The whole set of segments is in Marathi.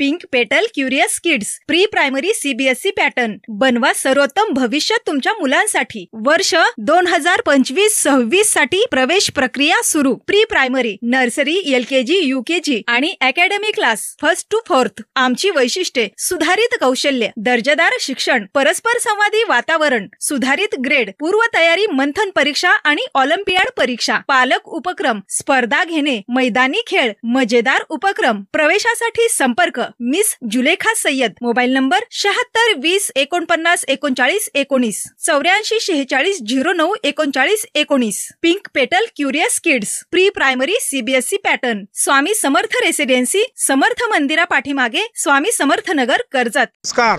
Pink petal curious kids pre primary CBSE pattern बनवा सर्वोत्तम भविष्य तुमच्या मुलांसाठी। वर्ष 2025-26 साठी प्रवेश प्रक्रिया सुरू। Pre primary nursery LKG UKG आणि academy class 1st to 4th। आमची वैशिष्ट्ये सुधारित कौशल्य, दर्जेदार शिक्षण, परस्पर संवादी वातावरण, सुधारित ग्रेड, पूर्व तयारी, मंथन परीक्षा आणि ऑलिम्पियाड परीक्षा, पालक उपक्रम, स्पर्धा घेणे, मैदानी खेळ, मजेदार उपक्रम। प्रवेशासाठी संपर्क miss Zulekha Sayyed. Mobile number 76 20 49 39 19 84 46 09 39 19। Pink petal curious kids pre primary CBSE pattern, Swami Samarth residency, Samarth मंदिरा पाठीमागे, स्वामी समर्थ नगर, कर्जत। नमस्कार।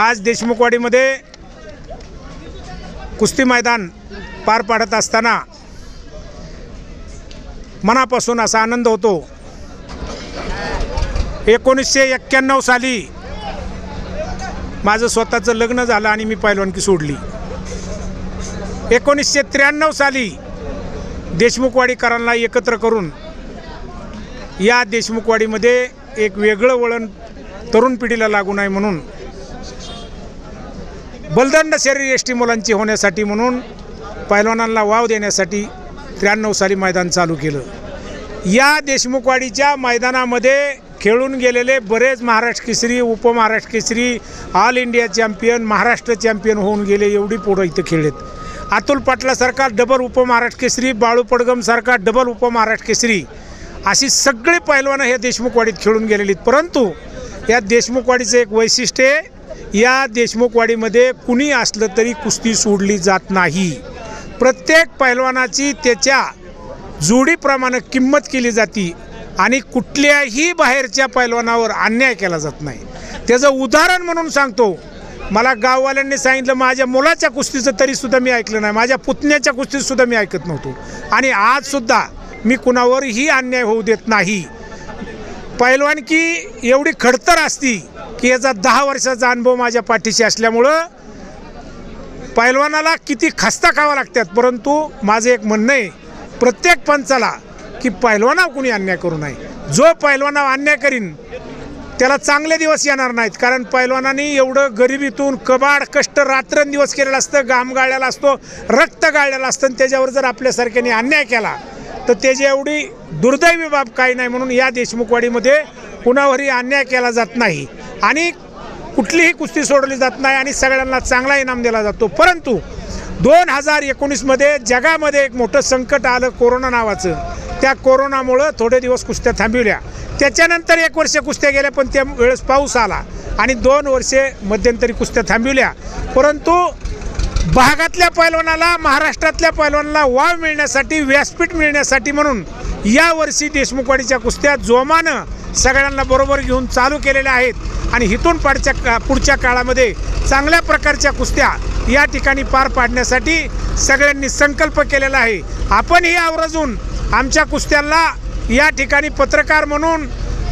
आज देशमुखवाडीमध्ये कुस्ती मैदान पार पाडत असताना मनापासून असा आनंद होतो। 1991 साली माझं स्वतःचं लग्न झालं आणि मी पैलवानकी सोडली। 1993 साली देशमुखवाडीकरांना एकत्र करून या देशमुखवाडीमध्ये एक वेगळं वळण तरुण पिढीला लागू नये म्हणून बलदंड शरीर एसटी मुलांची होण्यासाठी म्हणून पैलवानांना वाव देण्यासाठी 93 साली मैदान चालू केलं। या देशमुखवाडीच्या मैदानामध्ये खेळून गेलेले बरेच Maharashtra Kesari, Upmaharashtra Kesari, all India champion, Maharashtra champion होऊन गेले। एवढी पोरं इथं खेळलेत। अतुल पाटलासारखा डबल उपमहाराष्ट्र केसरी, बाळू पडगमसारखा डबल उपमहाराष्ट्र केसरी, अशी सगळी पैलवानं हे देशमुखवाडीत खेळून गेलेली। परंतु या देशमुखवाडीचं एक वैशिष्ट्य आहे, या देशमुखवाडीमध्ये कुणी असलं तरी कुस्ती सोडली जात नाही। प्रत्येक पैलवानाची त्याच्या जोडीप्रमाणे किंमत केली जाते आणि कुठल्याही बाहेरच्या पैलवानावर अन्याय केला जात नाही। त्याचं उदाहरण म्हणून सांगतो, मला गाववाल्यांनी सांगितलं माझ्या मुलाच्या कुस्तीचं तरीसुद्धा मी ऐकलं नाही, माझ्या पुतण्याच्या कुस्तीसुद्धा मी ऐकत नव्हतो आणि आजसुद्धा मी कुणावरही अन्याय होऊ देत नाही। पैलवानकी एवढी खडतर असती की याचा 10 वर्षाचा अनुभव माझ्या पाठीशी असल्यामुळं पैलवानाला किती खस्ता खावा लागतात। परंतु माझं एक म्हणणं आहे प्रत्येक पंचाला की पैलवानावर कुणी अन्याय करू नये। जो पैलवानावर अन्याय करीन त्याला चांगले दिवस येणार नाहीत, कारण पैलवानांनी एवढं गरिबीतून कबाड कष्ट रात्रंदिवस केलेलं असतं, घाम गाळलेला असतो, रक्त गाळलेलं असतं आणि त्याच्यावर जर आपल्यासारख्याने अन्याय केला तर त्याची एवढी दुर्दैवी बाब काही नाही। म्हणून या देशमुखवाडीमध्ये कुणावरही अन्याय केला जात नाही आणि कुठलीही कुस्ती सोडली जात नाही आणि सगळ्यांना चांगला इनाम दिला जातो। परंतु 2019 मध्ये जगामध्ये एक मोठं संकट आलं कोरोना नावाचं। त्या कोरोनामुळं थोडे दिवस कुस्त्या थांबवल्या, त्याच्यानंतर 1 वर्ष कुस्त्या गेल्या, पण त्या वेळेस पाऊस आला आणि 2 वर्षे मध्यंतरी कुस्त्या थांबवल्या। परंतु भागातल्या पैलवानाला, महाराष्ट्रातल्या पैलवानाला वाव मिळण्यासाठी, व्यासपीठ मिळण्यासाठी म्हणून यावर्षी देशमुखवाडीच्या कुस्त्या जोमानं सगळ्यांना बरोबर घेऊन चालू केलेल्या आहेत आणि इथून पुढच्या काळामध्ये चांगल्या प्रकारच्या कुस्त्या या ठिकाणी पार पाडण्यासाठी सगळ्यांनी संकल्प केलेला आहे। आपणही आवर्जून आमच्या कुस्त्यांना या ठिकाणी पत्रकार म्हणून,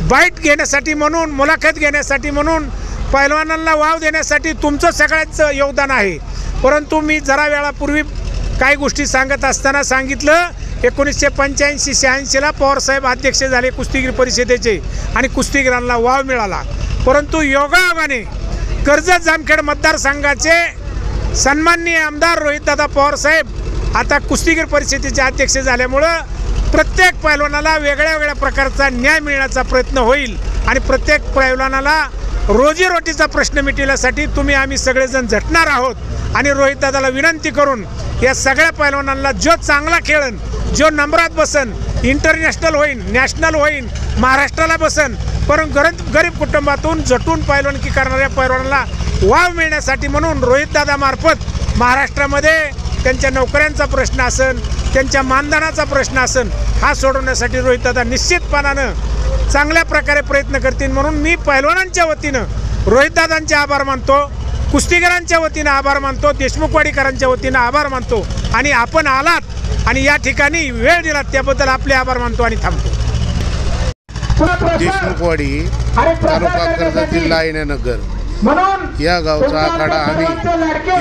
बाईट घेण्यासाठी म्हणून, मुलाखत घेण्यासाठी म्हणून, पैलवानांना वाव देण्यासाठी तुमचं सगळ्यांचं योगदान आहे। परंतु मी जरा वेळापूर्वी काही गोष्टी सांगत असताना सांगितलं 1985-86ला पवारसाहेब अध्यक्ष झाले कुस्तीगीर परिषदेचे आणि कुस्तीगीरांना वाव मिळाला। परंतु योगायोगाने कर्जत जामखेड मतदारसंघाचे सन्माननीय आमदार रोहितदादा पवारसाहेब आता कुस्तीगीर परिषदेचे अध्यक्ष झाल्यामुळं प्रत्येक पैलवानाला वेगळ्या वेगळ्या प्रकारचा न्याय मिळण्याचा प्रयत्न होईल आणि प्रत्येक पैलवानाला रोजीरोटीचा प्रश्न मिटवण्यासाठी तुम्ही आम्ही सगळेजण झटणार आहोत आणि रोहितदादाला विनंती करून या सगळ्या पैलवानांना जो चांगला खेळन, जो नंबरात बसन, इंटरनॅशनल होईन, नॅशनल होईन, महाराष्ट्राला बसन, परंतु गरीब कुटुंबातून झटून पैलवानकी करणाऱ्या पैलवानांना वाव मिळण्यासाठी म्हणून रोहितदादामार्फत महाराष्ट्रामध्ये त्यांच्या नोकऱ्यांचा प्रश्न असेल, त्यांच्या मानधनाचा प्रश्न असेल, हा सोडवण्यासाठी रोहितदादा निश्चितपणानं चांगल्या प्रकारे प्रयत्न करतील। म्हणून मी पैलवानांच्या वतीनं रोहितदादांचे आभार मानतो, कुस्तीगीरांच्या वतीनं आभार मानतो, देशमुखवाडीकरांच्या वतीनं आभार मानतो आणि आपण आलात आणि या ठिकाणी वेळ दिलात त्याबद्दल आपले आभार मानतो आणि थांबतो। देशमुखवाडी तालुका कर्जत जिल्हा अहिल्यानगर या गावचा आखाडा आम्ही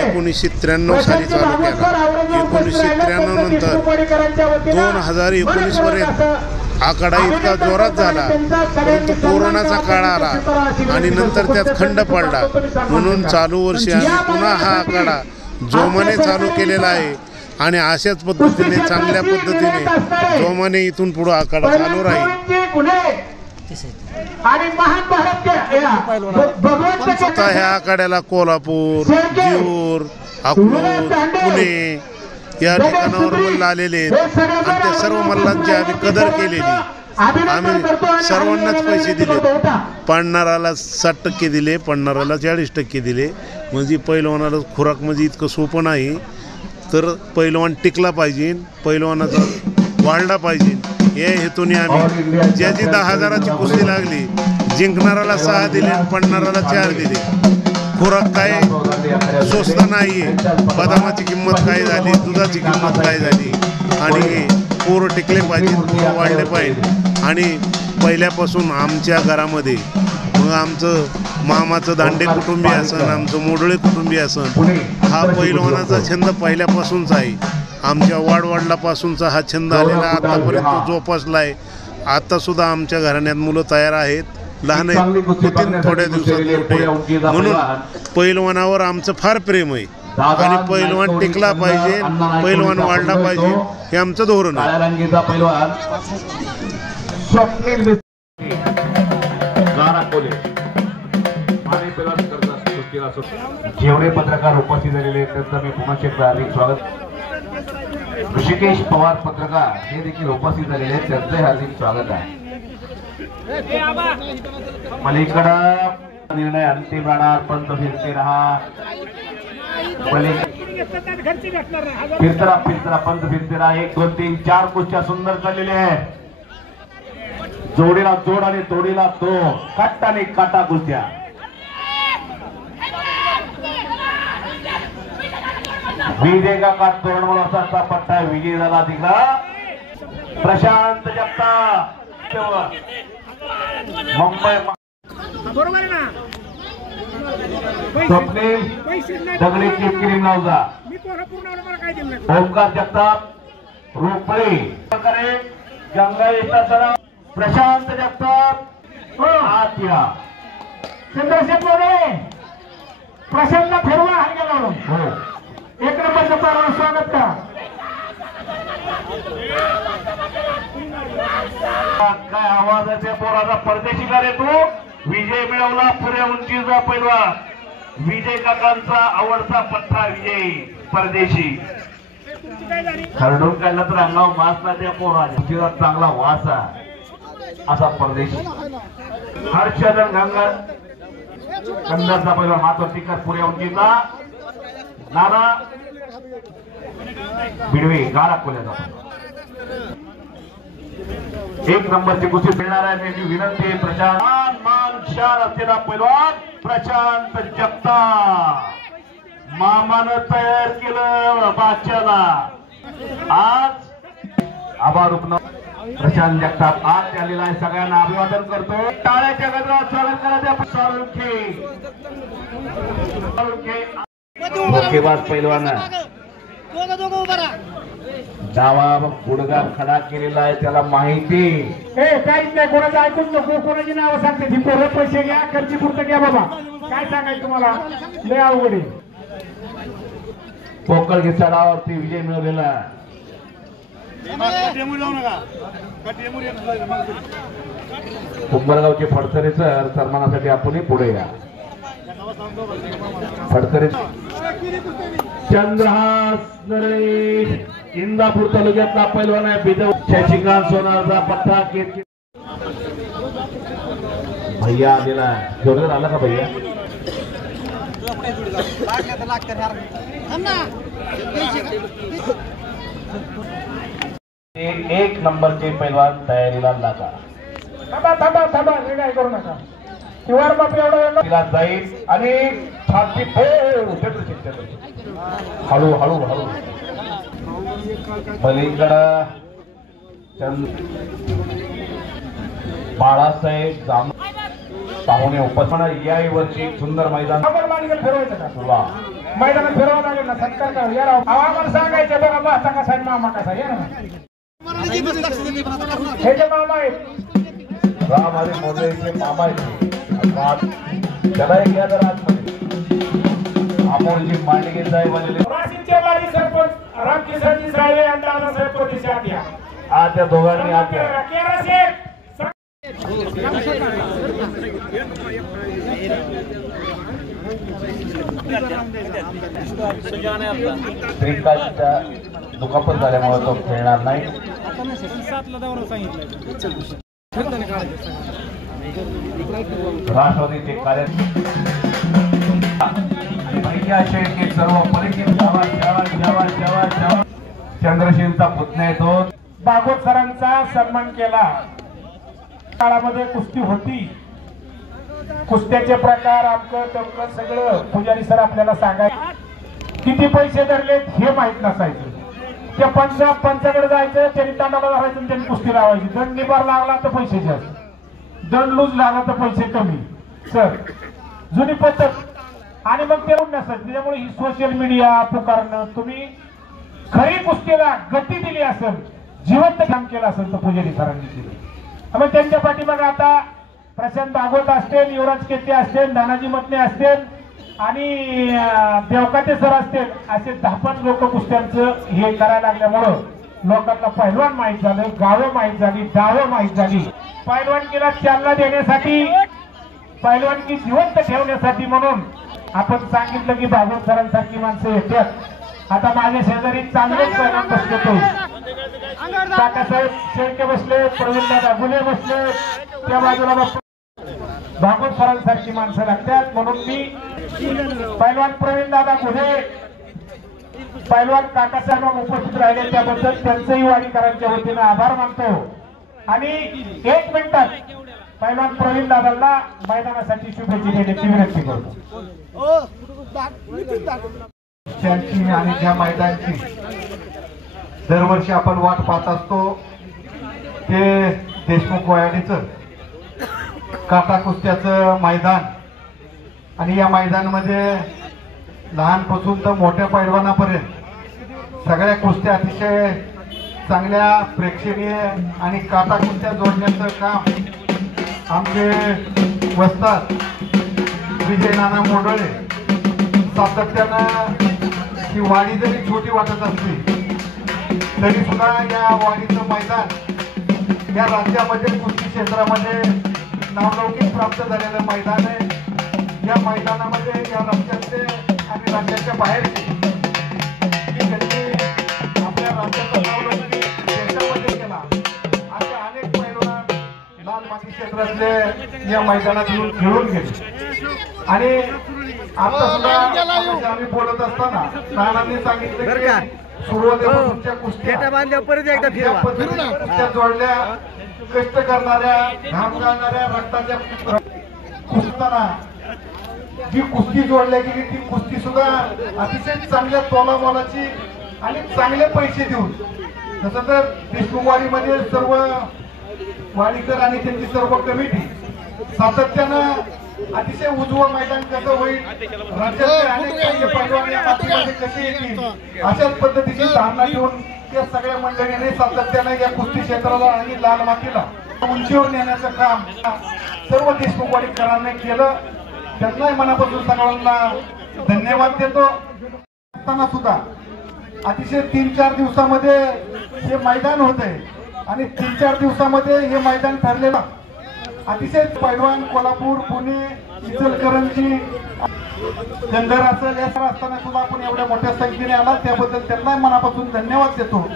1993 साली चालू केला। 1993 नंतर 2019 पर्यंत आखाडा इतका जोरात झाला, परंतु कोरोनाचा काळ आला आणि नंतर त्यात खंड पडला. म्हणून चालू वर्षी आम्ही पुन्हा हा आखाडा जोमाने चालू केलेला आहे आणि अशाच पद्धतीने चांगल्या पद्धतीने जोमाने इथून पुढे आखाडा चालू राहील. आता ह्या आखाड्याला कोल्हापूर, जीवर, अकलूज, पुणे या ठिकाणावर मल्ल आलेले आहेत आणि त्या सर्व मल्लांची आम्ही कदर केलेली. आम्ही सर्वांनाच पैसे दिले. पडणाराला 60% दिले, पडणाराला 40% दिले. म्हणजे पैलवानाला खुराक म्हणजे इतकं सोपं नाही. तर पैलवान टिकला पाहिजे, पैलवानाचा वाढला पाहिजे या हेतूने आम्ही ज्याची 10,000ची कुस्ती लागली, जिंकणाराला 6 दिले, पडणाराला 4 दिले. खुराक काय स्वस्त नाही आहे. बदामाची किंमत काय झाली, दुधाची किंमत काय झाली आणि पोरं टिकले पाहिजे, पोरं वाढले पाहिजे. आणि पहिल्यापासून आमच्या घरामध्ये मग आमचं मामाचं दांडे कुटुंबीय असन, आमचं मोडळे कुटुंबीय असन, हा पैलवानाचा छंद पहिल्यापासूनच आहे. आमच्या वाडवडिलापासूनचा हा छंद आलेला आतापर्यंत जोपासला आहे. आतासुद्धा आमच्या घराण्यात मुलं तयार आहेत, लहान आहेत, होतील थोड्या दिवसात मोठे. म्हणून पैलवानावर आमचं फार प्रेम आहे आणि पैलवान टिकला पाहिजे, पैलवान वाढला पाहिजे हे आमचं धोरण आहे. जेवढे पत्रकार उपस्थित झालेले त्यांचं मी पुन्हा एकदा हार्दिक स्वागत. ऋषिकेश पवार पत्रकार हे देखील उपस्थित झालेले आहेत, त्यांचे हार्दिक स्वागत आहे. पलीकडं निर्णय अंतिम राहणार. पंत फिरते राहा, फिरतरा फिरतरा पंत फिरते राहा. 1 2 3 4 कुस्त्या सुंदर चाललेल्या आहेत. जोडीला जोड आणि तोडीला तो, कट्ट आणि काटा कुस्त्या. विजय का तोरण म्हणून पट्टा विजय झाला. तिकडा प्रशांत जगताप मुंबई स्वप्नील दगडी किरकिरी नवजा, ओमकार जगताप रोपळे, गंगा येता सराव प्रशांत जगताप आत्या चंद्रशेखर मोरे प्रशांतला फिरवा हाणला. 1 नंबरचं पारण स्वागत करा. काय आवाजाच्या पोराचा परदेशी का रे तू? विजय मिळवला पुऱ्या उंचीचा पैलवान. विजय काकांचा आवडता पट्टा विजय परदेशी. खरडून काढला तर अंगावर मास ना त्या पोराचा चांगला वास असा परदेशी. हर्षवर्धन गंगा कंदाचा पैलवान हातवरती कर पुऱ्या उंचीचा. नाना बिडवे गाडा कोल्याचा 1 नंबरची कुस्ती मिळणार आहे. त्याची विनंती आहे प्रशांत मान शान असलेला पैलवान प्रशांत जगताप. मामानं तयार केलं बादशाला. आज आभार उपन प्रशांत जगताप आज आलेला आहे. सगळ्यांना अभिवादन करतो. टाळ्याच्या गजरात स्वागत करा त्या साळुंखे धोकेबाज पैलवान. डावा गुडगा खडा केलेला आहे, त्याला माहिती काहीच नाही. कोणाचं ऐकून नको, कोणाची नावं सांगते ती पोरं. पैसे घ्या, खर्ची पुरतं घ्या बाबा. काय सांगायचं तुम्हाला, लय अवघड आहे. पोकळ चढावावरती विजय मिळवलेला. उंबरगावचे फडतरे सर सन्मानासाठी आपण पुढे या. फडतरे चंद्रहास नरेश इंदापूर तालुक्यातला पैलवान आहे. बिदव शशिकांत सोनारचा पट्टा भैया आलेला आहे. जोडीवर आला का भैया? 1 नंबरचे पैलवान तयारीला लागा. थांबा थांबा थांबा, हे काय करू नका. किवार बाप एवढा जाईल आणि छाती हळू हळू हळू. पलीकडं बाळासाहेब जाम पाहुणे उपस्थित. या वर्षी सुंदर मैदान फिरवायचं का तुला? मैदानात फिरवावं लागेल ना. सत्कार का आम्हाला सांगायचं बघा. बा सांगा साहेब मामा कसा या ना. हे जे मामा आहेत राम हरी मोदयचे मामा आहेत त्याला एक घ्या जरा आतमध्ये अमोलजी मांडगे साहेब आलेले वाशिमचे माजी सरपंच रामकिशनजी साहेब आणि दादासाहेब परदेशी आत या. त्या दोघांनी आत घ्या. केरा शेठ श्रीकांतच्या दुखापत झाल्यामुळे तो खेळणार नाही. राष्ट्रवादीचे कार्य सर्व परिचित चंद्रशीलचा पुतण्या येतो. बागोत सरांचा सन्मान केला. काळामध्ये कुस्ती होती. कुस्त्याचे प्रकार आमचं तमकं सगळं पुजारी सर आपल्याला सांगायचं. किती पैसे धरलेत हे माहित नसायचं. त्या पंचाकडे जायचं, त्यांनी तांडाला धरायचं आणि त्यांनी कुस्ती लावायची. दंड निबार लागला तर पैसे जास्त, दंड लूज लागला तर पैसे कमी. सर जुनी पद्धत. आणि मग ते नसायचं. त्याच्यामुळे ही सोशल मीडिया पुकारणं, तुम्ही खरी कुस्तीला गती दिली असेल, जिवंत काम केलं असेल तर पुजारी सरांनी केलं. मग त्यांच्या पाठीमागे आता प्रशांत भागवत असतील, युवराज केते असतील, नानाजी मतने असतील आणि देवकाते सर असतील, असे 10-5 लोक कुस्त्यांचं हे करायला लागल्यामुळं लोकांना पैलवान माहीत झालं, गावं माहीत झाली, डावं माहीत झाली. पैलवानकीला चालना देण्यासाठी, पैलवानकी जिवंत ठेवण्यासाठी म्हणून आपण सांगितलं की भागवत सरांसारखी माणसं येतात. आता माझ्या शेजारी चांगलेच पैलवान बसले, तो काकासाहेब शेळके बसले, प्रवीणदादा गुले बसले, त्या बाजूला भागवत सरांसारखी माणसं लागतात. म्हणून मी पैलवान प्रवीणदादा गुले, पैलवान काकासाहेब उपस्थित राहिले त्याबद्दल त्यांचंही वाडीकरांच्या वतीनं आभार मानतो. आणि 1 मिनिटात पैलवान प्रवीणदादांना मैदानासाठी शुभेच्छा देण्याची विनंती करतो. त्यांची आणि ज्या मैदानची दरवर्षी आपण वाट पाहत असतो ते देशमुख वयाडीचं काटा कुस्त्याचं मैदान. आणि या मैदानामध्ये लहानपासून तर मोठ्या पैलवानापर्यंत सगळ्या कुस्त्या अतिशय चांगल्या प्रेक्षणीय आणि काटा कुस्त्या जोडण्याचं काम आमचे वस्ताद विजय नाना मोडळे सातत्यानं. ही वाडी जरी छोटी वाटत असली तरी सुद्धा या वाडीचं मैदान या राज्यामध्ये कुस्ती क्षेत्रामध्ये नावलौकिक प्राप्त झालेलं मैदान आहे. या मैदानामध्ये या राज्यातले आणि राज्याच्या बाहेरचे त्यांनी आपल्या राज्याचं नावलौकिक देशामध्ये केला असे अनेक पैलवान लाल माती क्षेत्रातले या मैदानात येऊन खेळून गेले. आणि आता सुद्धा आम्ही बोलत असताना नानांनी सांगितलं की सुरुवातीपासूनच्या कुस्त्या जोडल्या, कष्ट करणाऱ्या, घाम घालणाऱ्या, रक्ताच्या कुस्ताना जी कुस्ती जोडल्या गेली ती कुस्ती सुद्धा अतिशय चांगल्या तोलामोलाची आणि चांगले पैसे देऊन. तसं तर देशमुखवाडीमध्ये सर्व वाडीकर आणि त्यांची सर्व कमिटी सातत्यानं अतिशय उजवं मैदान कसं होईल, राज्यातले अनेक चांगले पैलवान या मातीमध्ये कसे येतील अशाच पद्धतीची धारणा ठेवून त्या सगळ्या मंडळीने सातत्यानं या कुस्ती क्षेत्राला आणि लाल मातीला उंचीवर नेण्याचं काम सर्व देशमुखवाडीकरांनी केलं. त्यांनाही मनापासून सगळ्यांना धन्यवाद देतो. असताना सुद्धा अतिशय 3-4 दिवसामध्ये हे मैदान होते आणि 3-4 दिवसामध्ये हे मैदान ठरलेलं. अतिशय पैलवान कोल्हापूर, पुणे, इचलकरंजी, चंदर असेल या सर्व असताना सुद्धा आपण एवढ्या मोठ्या संख्येने आला त्याबद्दल त्यांना मनापासून धन्यवाद देतो.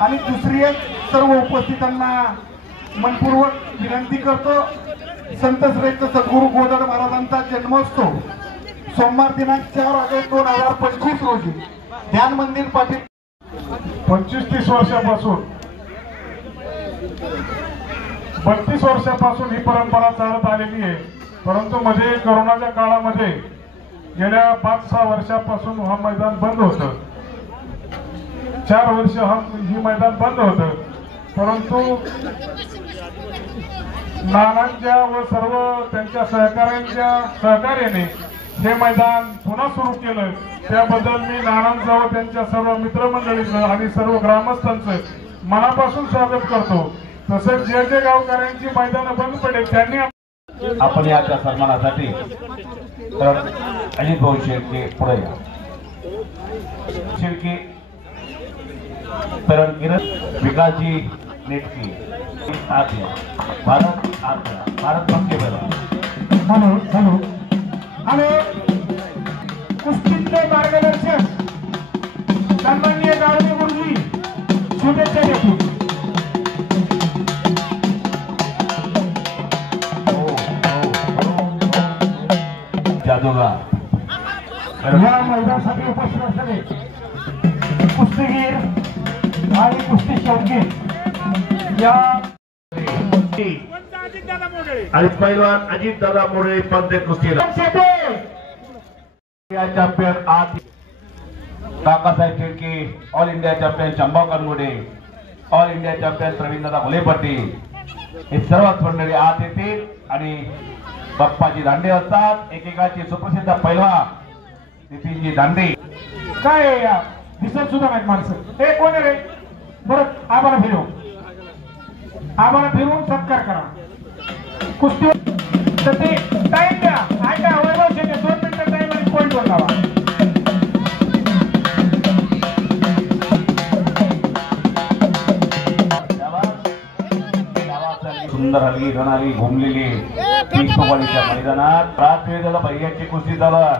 आणि दुसरी एक सर्व उपस्थितांना मनपूर्वक विनंती करतो. संत श्रेष्ठ सद्गुरू गोदड महाराजांचा जन्मोत्सव सोमवार दिनांक 4 ऑगस्ट 2025 रोजी ध्यान मंदिर पाटील 25-30 वर्षापासून 32 वर्षापासून ही परंपरा चालत आलेली आहे. परंतु मध्ये कोरोनाच्या काळामध्ये गेल्या 5-6 वर्षापासून हा मैदान बंद होतं. 4 वर्ष ही मैदान बंद होतं. परंतु नानांच्या व सर्व त्यांच्या सहकाऱ्यांच्या सहकार्याने हे मैदान पुन्हा सुरू केलं. त्याबद्दल मी नानांचं व त्यांच्या सर्व मित्रमंडळीचं आणि सर्व ग्रामस्थांचं मनापासून स्वागत करतो. तसंच जे जे गावकऱ्यांची मैदानं बंद पडेल त्यांनी आपण याच्या सन्मानासाठी तर अजित भाऊ शेळके पुढे या. शेळके तर विकासजी नेटकी आत या. भारत आत या. भारत पक्के बघा. Hello hello hello. कुस्तीचे मार्गदर्शक सन्माननीय गावडे गुरुजी शुभेच्छा देतो. जादूगार या मैदानासाठी उपस्थित असलेले कुस्तीगीर आणि कुस्ती शौकीन या आणि पैलवान अजित दादा मोरे पंते कुस्तीला चॅम्पियन आत. Kakasaheb Shelke all India champion Shambha Kangude all India champion Pravindada Bhole Patil हे सर्वच मंडळी आत येतील आणि बाप्पाजी दांडे असतात. एकेकाची सुप्रसिद्ध पैलवान नितीनजी दांडे. काय आहे या दिसत सुद्धा नाहीत माणसं. हे कोण आहे रे? परत आम्हाला फिरव. आम्हाला फिरवून सत्कार करा. कुस्ती तर ते टाइम द्या. ऐका वैभव शेटे 2 मिनिटं टाइम आणि पॉईंट वर लावा. सुंदर हलगी घणाली घुमलेली सोपारीच्या मैदानात रात वेळ झाला. भैयाची कुस्ती झाला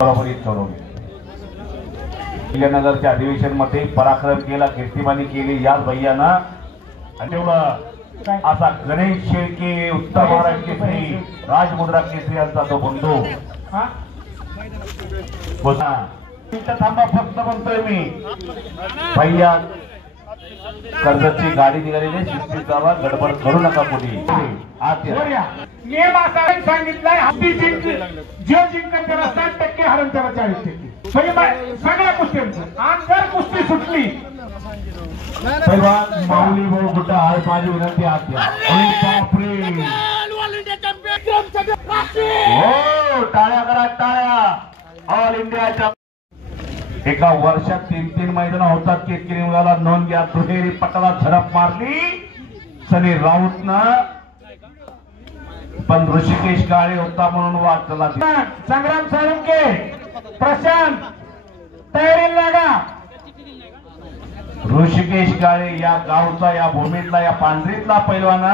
बरोबरीत सोडवली. नगरच्या अधिवेशन मध्ये पराक्रम केला, कीर्तिमानी केली याच भैयाना. आणि तेवढं असा गणेश शेळके उत्तर महाराष्ट्र केसरी राजमुद्रा केसरी यांचा तो बंधू. थांबा फक्त म्हणतोय मी. भैया कर्जतची गाडी निघालेली शिस्तीत जावा. गडबड करू नका कोणी. नियम असा सांगितलाय हत्ती जिंक जे जिंकत त्याला 60% हरण त्याला 40%. सगळ्या कुस्त्यांचं आणि जर कुस्ती सुटली पैलवान माऊली भाऊ गुड्डा आज माझी विनंती आत द्या. हो टाळ्या करा टाळ्या. ऑल इंडियाच्या एका वर्षात 3-3 मैदान होतात. केतकी मुलाला नोंद घ्या. दुहेरी पटाला झडप मारली सनी राऊत ना. पण ऋषिकेश काळे होता म्हणून वाचला. संग्राम साळुंके प्रशांत तयारी लागा. ऋषिकेश काळे या गावचा या भूमीतला या पांढरीतला पैलवान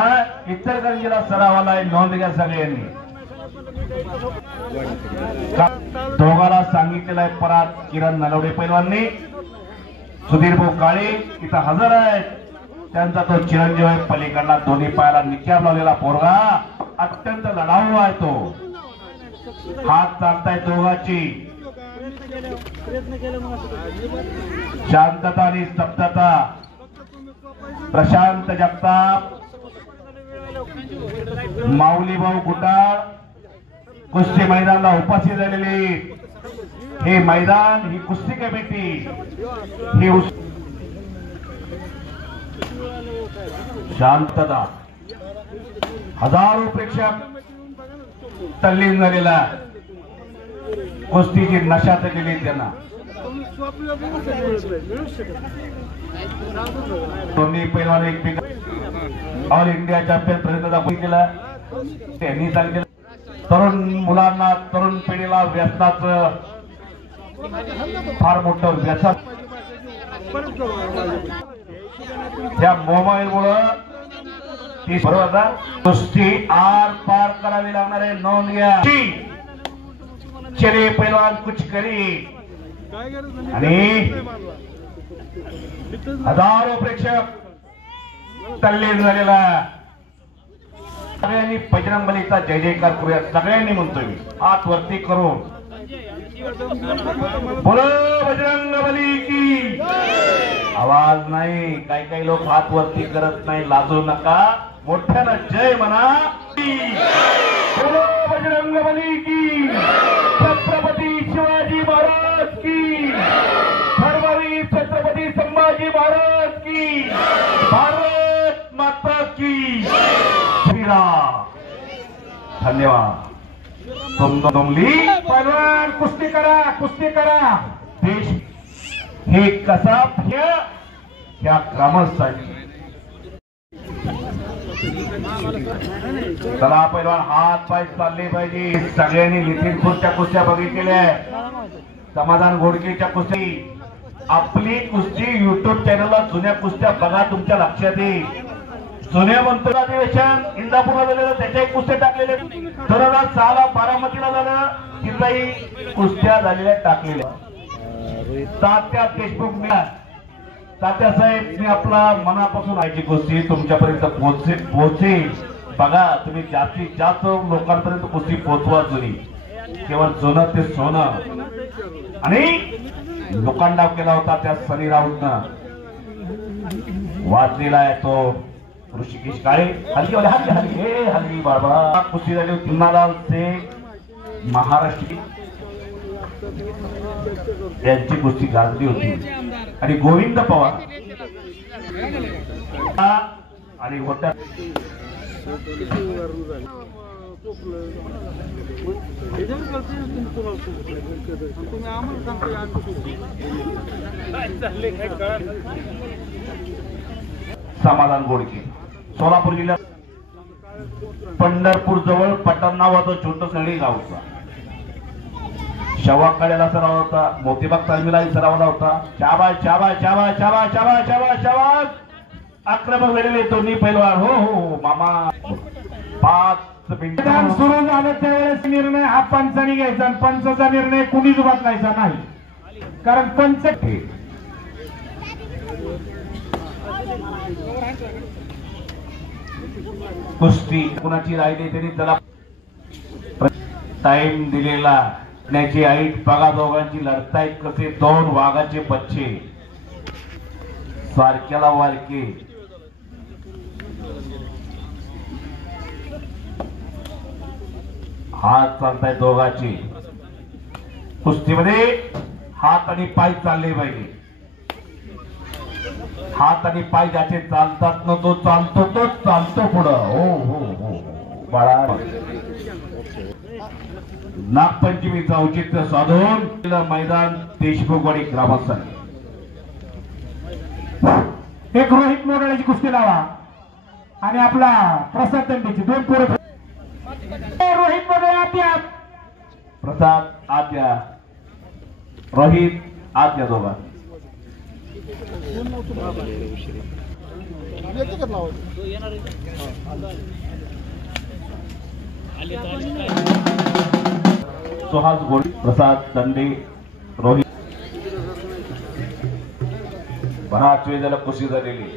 इचलकरंजीला सरावाला नोंद घ्या सगळ्यांनी. दोघाला सांगितलेलं आहे परात किरण नलवडे पैलवाननी. सुधीर भाऊ काळे इथं हजर आहेत. त्यांचा तो चिरंजीव आहे पलीकडला दोन्ही पायाला निक्याब लावलेला पोरगा. अत्यंत लढाऊ आहे तो. हात चालताय दोघाची. शांतता आणि स्तब्धता. प्रशांत जगताप माऊली भाऊ गुड्डाळ कुस्ती मैदानाला उपस्थित झालेली. हे मैदान ही कुस्ती कमिटी ही शांतता. हजारो प्रेक्षक तल्लीन झालेला. कुस्तीची नशा केली त्यांना. दोन्ही पैलवान एकमेक ऑल इंडिया चॅम्पियन पर्यंत केला. त्यांनी सांगितलं तरुण मुलांना तरुण पिढीला व्यसनाचं फार मोठं व्यसन. त्या मोबाईल मुळे बरोबर कुस्ती आर पार करावी लागणार आहे. नोंद घ्या. चले पैलवान कुछ करी. आणि हजारो प्रेक्षक तल्लीन झालेला. सगळ्यांनी बजरंगबलीचा जय जयकार करूया. सगळ्यांनी म्हणतोय मी हात वरती करून बोलो बजरंगबली की. आवाज नाही. काही लोक हात वरती करत नाही. लाजू नका. मोठ्यानं जय म्हणा. बोलो बजरंगबली की. छत्रपती शिवाजी महाराज की. धर्मवीर छत्रपती संभाजी महाराज की. भारत माता की. धन्यवाद. तुमली पैलवान कुस्ती करा. कुस्ती करा. देश हे कसा ह्या ग्रामस्थांनी. चला पहिलवान, हात पाय चालले पाहिजे. सगळ्यांनी नितीन खोतच्या कुस्त्या बघितलेल्या आहेत, समाधान घोडकेच्या कुस्ती. आपली कुस्ती युट्यूब चॅनलला जुन्या कुस्त्या बघा, तुमच्या लक्षात येईल. जुन्या मंत्र अधिवेशन इंदापूरला झालेलं, त्याच्या कुस्त्या टाकलेल्या. 2006ला बारामतीला झालं, तिथंही कुस्त्या झालेल्या टाकलेल्या. तात्या देशमुख मिळा, तात्या साहेब, मी आपला मनापासून आयची कुस्ती तुमच्यापर्यंत पोहोचेल. बघा, तुम्ही जास्तीत जास्त लोकांपर्यंत कुस्ती पोहोचवा. जुनी केवळ जुनं ते सोनं. आणि लोकांडाव केला होता त्या सनी राऊतनं, वाजलेला आहे तो ऋषिकेश काळे. हलकी हलकी हलकी हे हलकी बाळबा कुस्ती झाली होती. हिमालाल शेख महाराष्ट्र यांची कुस्ती गाजली होती. आणि गोविंद पवार आणि होत्या समाधान घोडके. सोलापूर जिल्ह्यात पंढरपूर जवळ पटण नावाचा छोटसळी गावचा शवाकड्याला सराव होता, मोतीबाग तालमीलाही सरावला होता. शाबाश शाबाश शाबाश शाबाश शाबाश शाबाश शाबाश. आक्रमक झालेले दोन्ही पैलवान. हो हो मामा. 5 मिनिटं सुरू झालं त्यावेळेस निर्णय हा पंचाने घ्यायचा, आणि पंचाचा निर्णय कुणीच बदलायचा नाही, कारण पंच कुस्ती कुणाची राहिली तरी त्याला टाइम दिलेला. त्याची हाईट बघा, दोघांची लढतायत कसे. 2 वाघाचे बच्चे, सारख्याला वारके. हात चालताय दोघांचे. कुस्तीमध्ये हात आणि पाय चालले पाहिजे. हात आणि पाय ज्याचे चालतात ना, तो चालतो, तो चालतो पुढं. हो हो हो बाळा. नागपंचमीचं औचित्य साधून मैदान देशमुखवाडी ग्रामस्थांनी एक रोहित मोडाळ्याची कुस्ती लावा, आणि आपला प्रसाद दंडेची 2 पोरं. रोहित मोडाळे आद्या, प्रसाद आद्या, रोहित आद्या दोघा. सुहास घोडे, प्रसाद दंडे, रोहित. बराच वेळ झाला कुस्ती झालेली,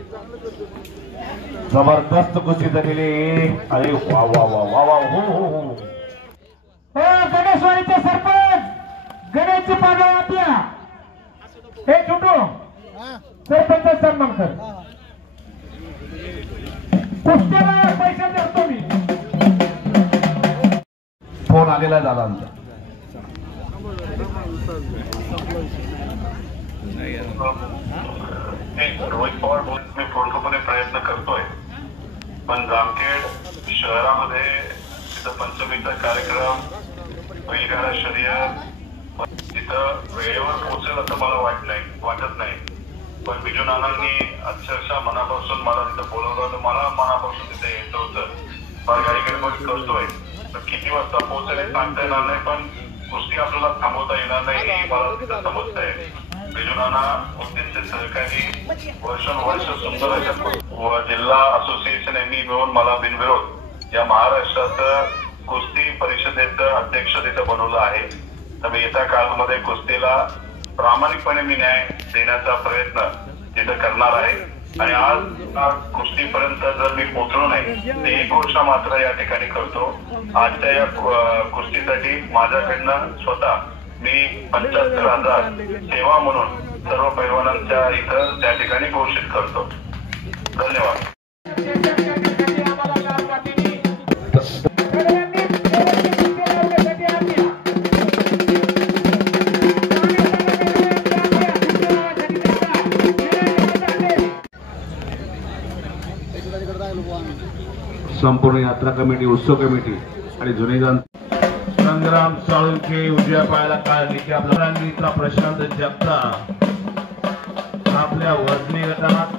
जबरदस्त कुस्ती झालेली. अरे वा वा वा वा वा. हो हो हो. गणेशवाडीचे सरपंच गणेशची पाडा आद्या, हे छोटू सरपंच सन्मान कर. कुस्त्याला पैसे देतो मी. फोन आलेला झाला आमचा. रोहित पवार बोलून मी पूर्णपणे प्रयत्न करतोय, पण जामखेड शहरामध्ये तिथं पंचमीचा कार्यक्रम, बैलगाडा शर्यत तिथं वेळेवर पोहोचेल असं मला वाटत नाही. पण बिजू नानांनी अक्षरशः मनापासून मला तिथं बोलवलं होतं. मला मनापासून तिथे यायचं होतं. फार गाडी गडबड करतोय, तर किती वाजता पोहोचेल हे सांगता येणार नाही, पण कुस्ती आपल्याला थांबवता येणार नाही हे मला तिथं समजतंय. बिजू नाना व त्यांचे सहकारी वर्षानुवर्ष सुंदर अशा जिल्हा असोसिएशन यांनी मिळून मला बिनविरोध या महाराष्ट्राचं कुस्ती परिषदेचं अध्यक्ष तिथं बनवलं आहे. तर मी येत्या काळामध्ये कुस्तीला प्रामाणिकपणे मी न्याय देण्याचा प्रयत्न तिथं करणार आहे. आणि आज कुस्तीपर्यंत जर मी पोहोचलो नाही तर एक गोष्ट मात्र या ठिकाणी करतो. आजच्या या कुस्तीसाठी माझ्याकडनं स्वतः मी 75,000 सेवा म्हणून सर्व पैलवानांच्या इथं त्या ठिकाणी घोषित करतो. धन्यवाद. संपूर्ण यात्रा कमिटी, उत्सव कमिटी आणि जुनेगाव संग्राम साळुंखे उजव्या पायाला काढली की आपला प्रशांत जगता आपल्या वजनी गटात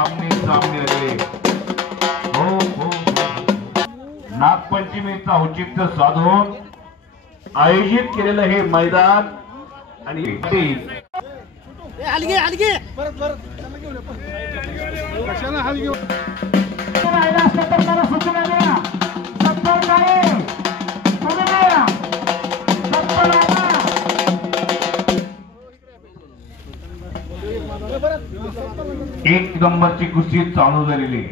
आमने सामने आलेले हो नागपंचमीचा औचित्य साधून आयोजित केलेलं हे मैदान आणि एक नंबरची कुस्ती चालू झालेली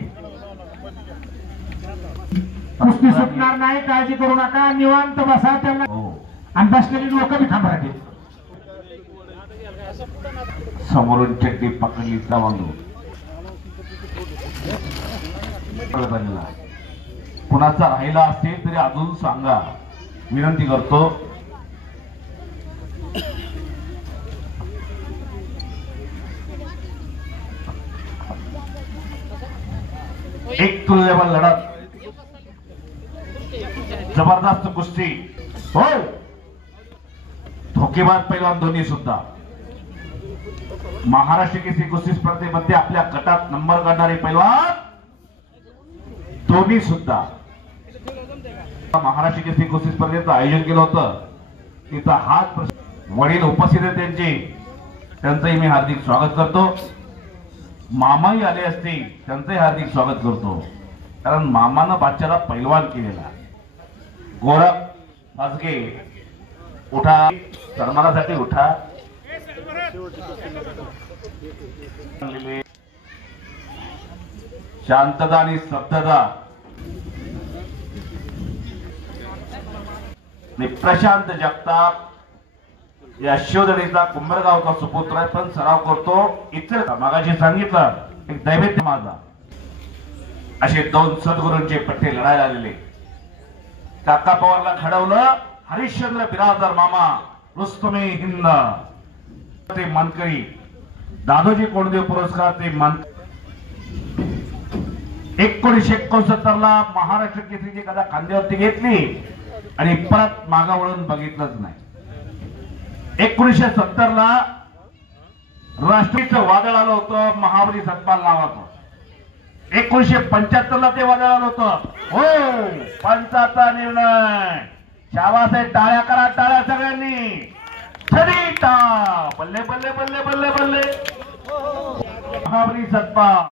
कुस्ती सुटणार नाही, काळजी करू नका, निवांत बसा. त्यांना आणि बसलेली लोक बी थांबा. समोरून चड्डी पकडली बांधू कुणाचा राहिला असेल तरी अजून सांगा, विनंती करतो. एक तुल्यबल लढत, जबरदस्त कुस्ती हो. धोकेबाज पैलवान दोन्ही सुद्धा महाराष्ट्र केसरी कुस्ती स्पर्धेमध्ये आपल्या गटात नंबर काढणारे पैलवान दोन्ही सुद्धा. महाराष्ट्र केसरी कुस्ती स्पर्धेचं आयोजन केलं होतं, तिथं हात वडील उपस्थित आहेत त्यांचंही मी हार्दिक स्वागत करतो. मामाही आले असते त्यांचंही हार्दिक स्वागत करतो, कारण मामानं बादशाला पैलवान केलेला. गोरख फासगे उठा, सन्मानासाठी उठा. शांतता आणि स्तब्धता. प्रशांत जगताप या शिवदडीचा कुंभरगावचा सुपुत्र आहे, पण सराव करतो इतर मागाशी सांगितलं एक दैवत्य माझा. असे दोन सद्गुरूंचे पट्टे लढायला आलेले. काका पवारला घडवलं हरिश्चंद्र बिरादर मामा रुस्तमे हिंद ते मानकरी. दादोजी कोंडदेव पुरस्काराचे मान 1969 ला महाराष्ट्र केसरीची कदा खांद्यावरती घेतली आणि परत मागा वळून बघितलंच नाही. 1970 ला राष्ट्रीय वादळ आलं होतं महाबली सतपाल नावाचं. 1975 ला ते वादळ आलं होतं. हो, पंचाचा निर्णय. शाबासकीच्या टाळ्या करा, टाळ्या सगळ्यांनी. बल्ले बल्ले बल्ले बल्ले बल्ले महाबली सतपाल.